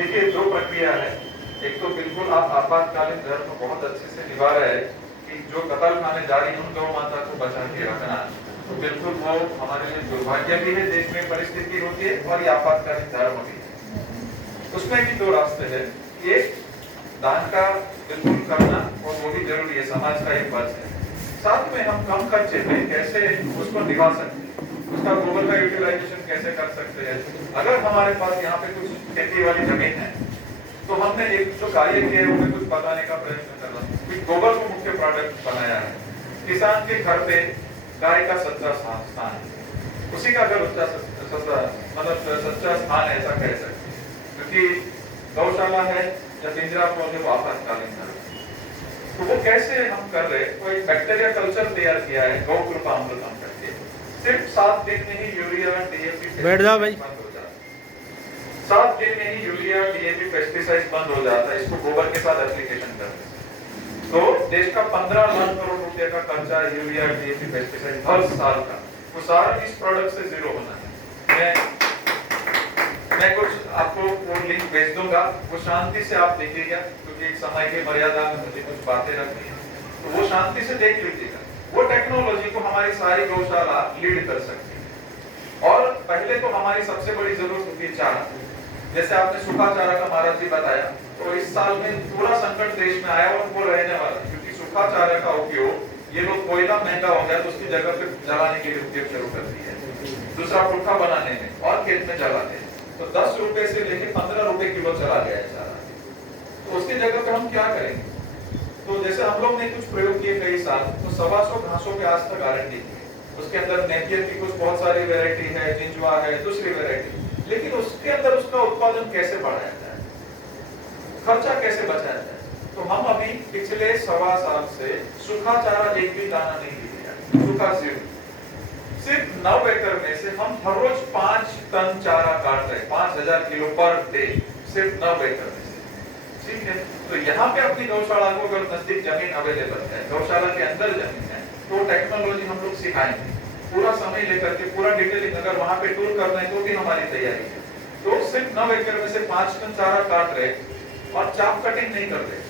देखिए दो प्रक्रिया है। एक तो बिल्कुल आप आपातकालीन धर्म बहुत अच्छे से निभा रहे हैं कि जो कत्ल खाने जा रही है उन गौ माता को बचा के रखना, तो बिल्कुल वो हमारे लिए दुर्भाग्य भी है, देश में परिस्थिति होती है, और ये आपातकालीन धर्म भी है। उसमें भी दो रास्ते हैं। एक दान का बिल्कुल करना, और वो भी जरूरी है, समाज का एक फर्ज है। साथ में हम कम खर्चे में कैसे उसको निभा सकते हैं, उसका गोबर का यूटिलाइजेशन कैसे कर सकते हैं। अगर हमारे पास यहाँ पे कुछ खेती वाली जमीन है तो हमने एक जो कार्य किया है उन्हें कुछ बताने का प्रयत्न करना। गोबर को मुख्य प्रोडक्ट बनाया है। किसान के घर पे गाय का सच्चा स्थान है, उसी का अगर मतलब सच्चा स्थान है ऐसा कह सकते, क्योंकि गौशाला है या पिंजरा को जो आपातकालीन है, तो वो कैसे हम कर रहे, तो एक बैक्टीरिया कल्चर तैयार किया है गौ कृपा अमृतम करके। सिर्फ 7 दिन में ही यूरिया डीएपी बैठ जाओ भाई, 7 दिन में ही यूरिया डीएपी पेस्टिसाइड बंद हो जाता है, इसको गोबर के साथ एप्लीकेशन करते हैं। तो देश का 15 लाख करोड़ रुपए का खर्चा है यूरिया डीएपी पेस्टिसाइड हर साल का, वो सारा इस प्रोडक्ट से जीरो होना है। मैं कुछ आपको वो लिंक भेज दूंगा, वो शांति से आप देखिएगा, क्योंकि एक समय की मर्यादा में मुझे कुछ बातें रखनी है, तो वो शांति से देख लीजिएगा। वो टेक्नोलॉजी को हमारी सारी गौशाला लीड कर सकती है। और पहले तो हमारी सबसे बड़ी जरूरत होती है चारा। जैसे आपने सूखा चारा का महाराज जी बताया, तो इस साल में पूरा संकट देश में आया और वो रहने वाला, क्योंकि सूखा चारा का उपयोग ये लोग कोयला महंगा हो गया तो उसकी जगह पे जलाने के लिए उपयोग शुरू कर दिया है, दूसरा पुरखा बनाने में और खेत में जलाते हैं। तो 10 रुपए से लेकर 15 रुपए किलो चला गया है चारा। तो उसकी जगह पे हम क्या करेंगे? तो जैसे हम लोग ने कुछ प्रयोग किए कई साल, तो 125 घासों पे आज तक गारंटी की, उसके अंदर नेपियर की कुछ बहुत सारी वैरायटी है, जिंजुआ है, दूसरी वैरायटी, लेकिन उसके अंदर उसका उत्पादन कैसे बढ़ाया जाए, खर्चा कैसे बचाया जाए? तो हम अभी पिछले 1.25 साल से सूखा चारा एक भी दाना नहीं दिया, सूखा सिर्फ 9 एकड़ में से हम हर रोज 5 टन चारा काट रहे, 5000 किलो पर डे, सिर्फ 9 एकड़ में से। ठीक है, तो यहाँ पे अपनी गौशाला को अगर नजदीक जमीन अवेलेबल है, गौशाला के अंदर जमीन है, तो टेक्नोलॉजी हम लोग सिखाएंगे, पूरा समय लेकर के पूरा डिटेलिंग, अगर वहां पे टूर करना है तो भी हमारी तैयारी है। तो सिर्फ 9 एकड़ में से 5 टन चारा काट रहे और चाप कटिंग नहीं कर रहे,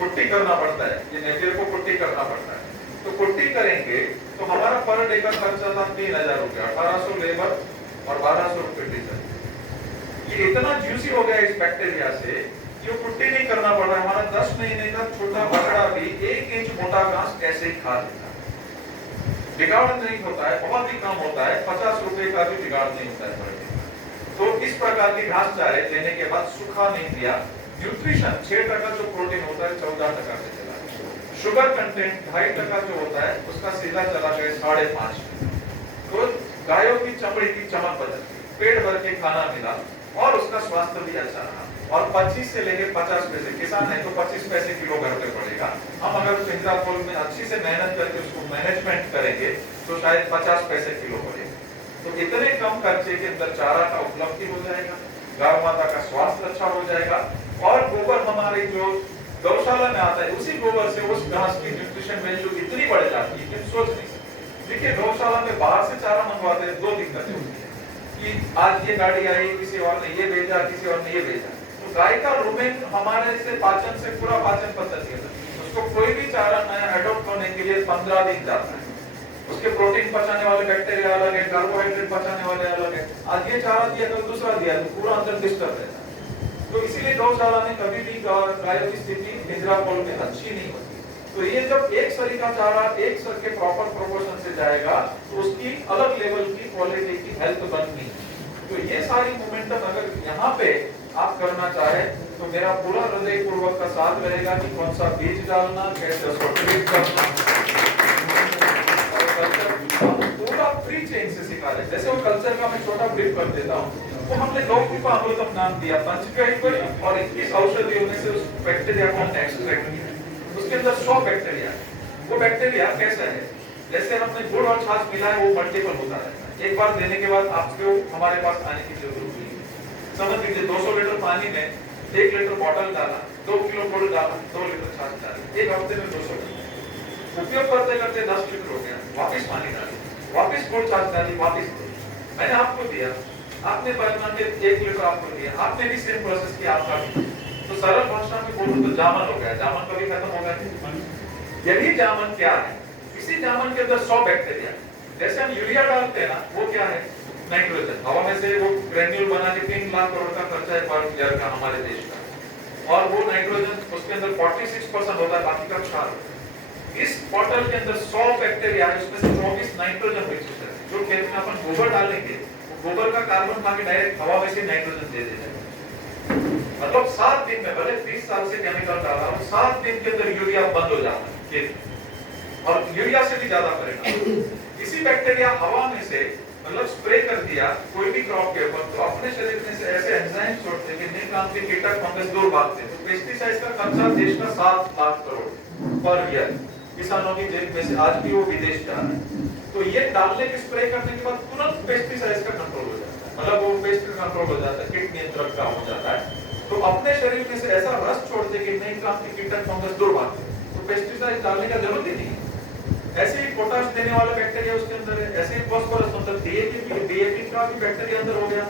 कुट्टी करना पड़ता है, ये नेपियर को कुट्टी करना पड़ता है। तो कुट्टी करेंगे तो हमारा पर डे का खर्चा था 3000 रुपया, 1800 लेबर और 1200 रुपए डीजल। ये इतना ज्यूसी हो गया इस बैक्टीरिया से कि वो कुट्टी नहीं करना पड़ रहा है। हमारा 10 महीने का छोटा बछड़ा भी 1 इंच मोटा घास कैसे ही खा लेता है, बिगाड़ नहीं होता है, बहुत ही कम होता है, 50 रुपए का भी बिगाड़ नहीं होता है पर डे। तो इस प्रकार की घास चारे लेने के बाद सूखा नहीं दिया, न्यूट्रिशन 6% जो प्रोटीन होता है 14% पे चला, शुगर कंटेंट 2.5% जो होता है उसका सीधा चला गया 5.5। तो गायों की चमड़ी की चमक बदल गई, पेट भर के खाना मिला और उसका स्वास्थ्य भी अच्छा रहा। और 25 से लेके 50 पैसे, किसान है तो 25 पैसे किलो घर पे पड़ेगा। हम अगर पिंजरा पोल में अच्छी से मेहनत करके उसको मैनेजमेंट करेंगे तो शायद 50 पैसे किलो पड़ेगा। तो इतने कम खर्चे के अंदर चारा का उपलब्धि हो जाएगा, गाय माता का स्वास्थ्य अच्छा हो जाएगा, और गोबर हमारी जो गौशाला में आता है उसी गोबर से उस घास की न्यूट्रिशन वैल्यू इतनी बढ़ जाती है कि सोच नहीं सकते। देखिए गौशाला में बाहर से चारा मंगवाते हैं, 2 दिक्कतें होती है कि आज ये गाड़ी आई, किसी और ने ये भेजा, किसी और ने ये भेजा। तो गाय का रुमेन हमारे से पाचन से पूरा पाचन पद्धति है, उसको कोई भी चारा नया एडॉप्ट होने के लिए 15 दिन जाता है। उसके प्रोटीन पचाने वाले बैक्टीरिया अलग है, कार्बोहाइड्रेट पचाने वाले अलग है। आज ये चारा दिया तो दूसरा दिया तो पूरा अंदर डिस्टर्ब रहता है। तो इसीलिए गौशाला में कभी भी गायों की स्थिति पिंजरा पोल में अच्छी नहीं होती। तो ये जब एक सरी का चारा एक सर के प्रॉपर प्रोपोर्शन से जाएगा तो उसकी अलग लेवल की क्वालिटी की हेल्थ बननी। तो ये सारी मोमेंटम अगर यहाँ पे आप करना चाहे तो मेरा पूरा हृदय पूर्वक का साथ रहेगा कि कौन सा बीज डालना, कैसे उसको ट्रीट करना, पूरा फ्री चेन से सिखा रहे। जैसे वो कल्चर का मैं छोटा ब्रीफ कर देता हूँ, वो हमने गौ कृपा अमृतम नाम दिया, पंचकर्म और 21 औषधियों में से उस बैक्टीरिया को हमने एक्सट्रैक्ट किया। उसके अंदर 100 बैक्टीरिया, वो बैक्टीरिया कैसा है, जैसे हमने गुड़ और छाछ मिलाया वो मल्टीपल होता रहता है। एक बार देने के बाद आपको हमारे पास आने की जरूरत नहीं है। समझ लीजिए 200 लीटर पानी में 1 लीटर बॉटल डाला, 2 किलो गुड़ डाला, 2 लीटर छाछ डाली, एक हफ्ते में 200 लीटर उपयोग करते करते 10 लीटर हो गया, वापिस पानी डाली, वापिस गुड़ छाछ डाली, वापिस मैंने आपको दिया आपने वर्तमान के 1 लीटर आपको लिया, आपने भी सेम प्रोसेस किया, आपका भी। तो सरल भाषा में बोलूं तो जामन हो गया, जामन कभी खत्म होगा नहीं। यही जामन क्या है? इसी जामन के अंदर 100 बैक्टीरिया, जैसे हम यूरिया डालते हैं ना, वो क्या है? नाइट्रोजन। हवा में से वो ग्रेन्यूल बना के 3 लाख करोड़ का खर्चा है पर ईयर का हमारे देश का, और वो नाइट्रोजन उसके अंदर 46% होता है, बाकी का क्षार। इस बॉटल के अंदर 100 बैक्टीरिया है, उसमें से 24 नाइट्रोजन मिक्स है। जो खेत में अपन गोबर डालेंगे, गोबर का कार्बन खा के डायरेक्ट हवा में से नाइट्रोजन दे देगा। मतलब 7 दिन में, भले 30 साल से केमिकल डाला हूं, 7 दिन के अंदर यूरिया बंद हो जाता है खेत में, और यूरिया से भी ज्यादा परिणाम। इसी बैक्टीरिया हवा में से मतलब स्प्रे कर दिया कोई भी क्रॉप के ऊपर, तो अपने शरीर में से ऐसे एंजाइम छोड़ते कि निम्न नाम के कीटक फंगस दूर भागते। तो पेस्टिसाइड्स का खर्चा देश का 7 लाख करोड़ पर ईयर किसानों की जेब में से आज भी वो विदेश जा रहा है। तो ये डालने के स्प्रे करने के बाद तुरंत पेस्टिसाइड्स का कंट्रोल हो जाता है, मतलब वो पेस्ट का कंट्रोल हो जाता है, कीट नियंत्रण का हो जाता है। तो अपने शरीर में से ऐसा रस छोड़ते कि निम्न नाम के कीटक फंगस दूर भागते, तो पेस्टिसाइड डालने का जरूरत ही नहीं है। ऐसे ही पोटाश देने वाला बैक्टीरिया उसके अंदर है, ऐसे ही फास्फोरस मतलब डीएपी का भी बैक्टीरिया अंदर हो गया।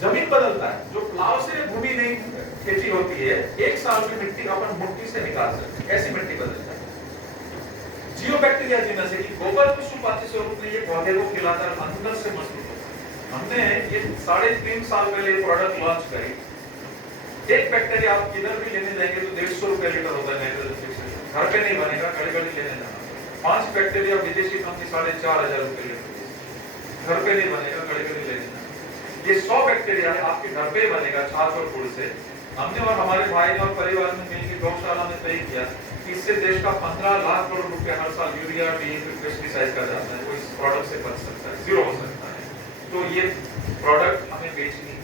जमीन बदलता है, जो प्लाव से भूमि नहीं खेती होती है, 1 साल में मिट्टी अपन मुट्ठी से निकाल सकते हैं, ऐसी मिट्टी बदल जाती है। जियो बैक्टीरिया जीना से कि गोबर को सुपाच्य स्वरूप में ये पौधे को खिलाता है, अंदर से मजबूत होता है। हमने ये 3.5 साल पहले प्रोडक्ट लॉन्च करी। एक बैक्टीरिया आप किधर भी लेने जाएंगे तो 150 रुपए लीटर होता है नाइट्रोजन फिक्सेशन, घर पे नहीं बनेगा, कड़ी-कड़ी लेने जाना। 5 बैक्टीरिया विदेशी कंपनी 4,500 रुपए लीटर, घर पे नहीं बनेगा, कड़ी-कड़ी लेने जाना। ये 100 बैक्टीरिया है, आपके घर पे बनेगा छाछ और गुड़ से। हमने और हमारे भाई और परिवार ने मिलकर गौशाला में तय किया कि इससे देश का 15 लाख करोड़ रुपए हर साल यूरिया डीएपी पेस्टिसाइड का जाता है, वो इस प्रोडक्ट से बच सकता है, जीरो हो सकता है। तो ये प्रोडक्ट हमें बेचनी है,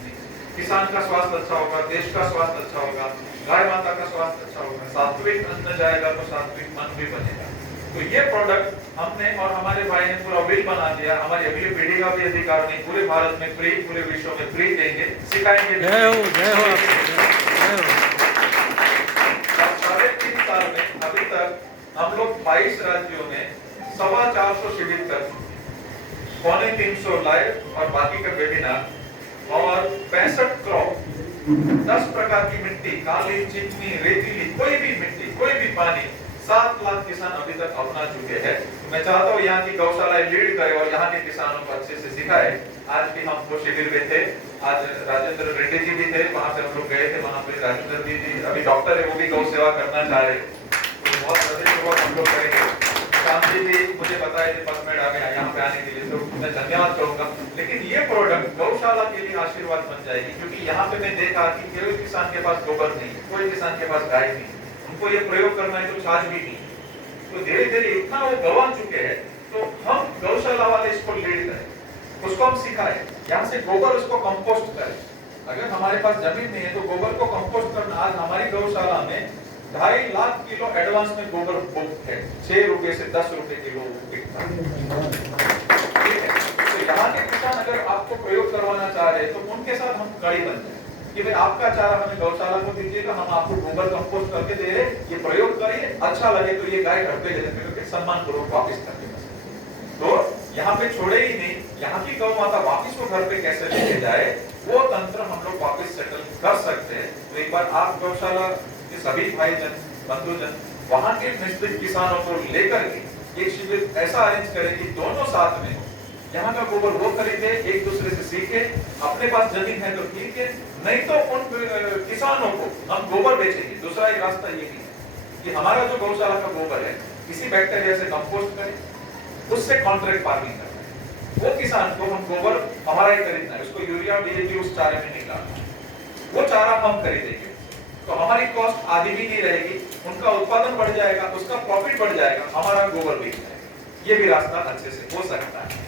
किसान का स्वास्थ्य अच्छा होगा, देश का स्वास्थ्य अच्छा होगा, गाय माता का स्वास्थ्य अच्छा होगा, सात्विक अन्न जाएगा तो सात्विक मन भी बनेगा। तो ये प्रोडक्ट हमने और हमारे भाई ने पूरा बिल बना दिया, हमारी अगली पीढ़ी का भी अधिकार नहीं, पूरे भारत में फ्री, पूरे विश्व में फ्री देंगे, सिखाएंगे। जय हो, जय हो, जय हो। 3.5 साल में अभी तक हम लोग 22 राज्यों में 425 शिविर कर चुके, 350 लाइव और बाकी का वेबिनार, और 65 क्रॉप, 10 प्रकार की मिट्टी, काली, चिकनी, रेतीली, कोई भी मिट्टी, कोई भी पानी, 7 लाख किसान अभी तक अपना चुके हैं। तो मैं चाहता हूँ यहाँ की गौशाला लीड करे और यहाँ के किसानों को अच्छे से सिखाए। आज भी हम वो शिविर में थे, आज राजेंद्र रेड्डी जी भी थे, वहाँ पे हम लोग गए थे, वहाँ पे राजेंद्र जी अभी डॉक्टर है, वो भी गौ सेवा करना चाह रहे, तो बहुत हृदयपूर्वक हम लोग करेंगे। शाम जी भी मुझे बताए थे पसमेड़ आ गया यहाँ पे आने के लिए, तो मैं धन्यवाद करूंगा। लेकिन ये प्रोडक्ट गौशाला के लिए आशीर्वाद बन जाएगी, क्योंकि यहाँ पे मैं देखा कि कोई किसान के पास गोबर नहीं, कोई किसान के पास गाय नहीं, उनको ये प्रयोग करना है तो छाछ भी नहीं, तो धीरे धीरे इतना वो गंवा चुके हैं। तो हम गौशाला वाले इसको लीड करें, उसको हम सिखाएं, यहाँ से गोबर उसको कंपोस्ट करें। अगर हमारे पास जमीन नहीं है तो गोबर को कंपोस्ट करना, आज हमारी गौशाला में 2.5 लाख किलो एडवांस में गोबर बुक है, 6 रुपए से 10 रुपए किलो बिकता है। ठीक है, तो यहाँ के किसान अगर आपको प्रयोग करवाना चाह रहे हैं तो उनके साथ हम कड़ी बन जाए कि भाई आपका चारा हमें गौशाला को दीजिएगा, हम आपको गोबर कंपोस्ट करके दे रहे, ये प्रयोग करिए, अच्छा लगे तो ये गाय घर पे ले जाते हैं, सम्मान पूर्वक वापिस करके। तो यहाँ पे छोड़े ही नहीं, यहाँ की गौ माता वापिस वो घर पे कैसे लेके जाए, वो तंत्र हम लोग वापिस सेटल कर सकते हैं। तो एक बार आप गौशाला के सभी भाईजन, बंधुजन, वहाँ के निश्चित किसानों को लेकर के एक शिविर ऐसा अरेंज करें कि दोनों साथ में हो, यहाँ का गोबर वो खरीदे, एक दूसरे से सीखे, अपने पास जमीन है तो ठीक है, नहीं तो उन किसानों को हम गोबर बेचेंगे। दूसरा एक रास्ता ये भी है कि हमारा जो गौशाला का गोबर है किसी बैक्टीरिया से कंपोस्ट करें, उससे कॉन्ट्रैक्ट फार्मिंग करें, वो किसान को हम गोबर हमारा ही खरीदना है, उसको यूरिया डीएपी उस चारे में नहीं डालना, वो चारा हम खरीदेंगे, तो हमारी कॉस्ट आधी भी नहीं रहेगी, उनका उत्पादन बढ़ जाएगा, उसका प्रॉफिट बढ़ जाएगा, हमारा गोबर बिक जाएगा। ये भी रास्ता अच्छे से हो सकता है।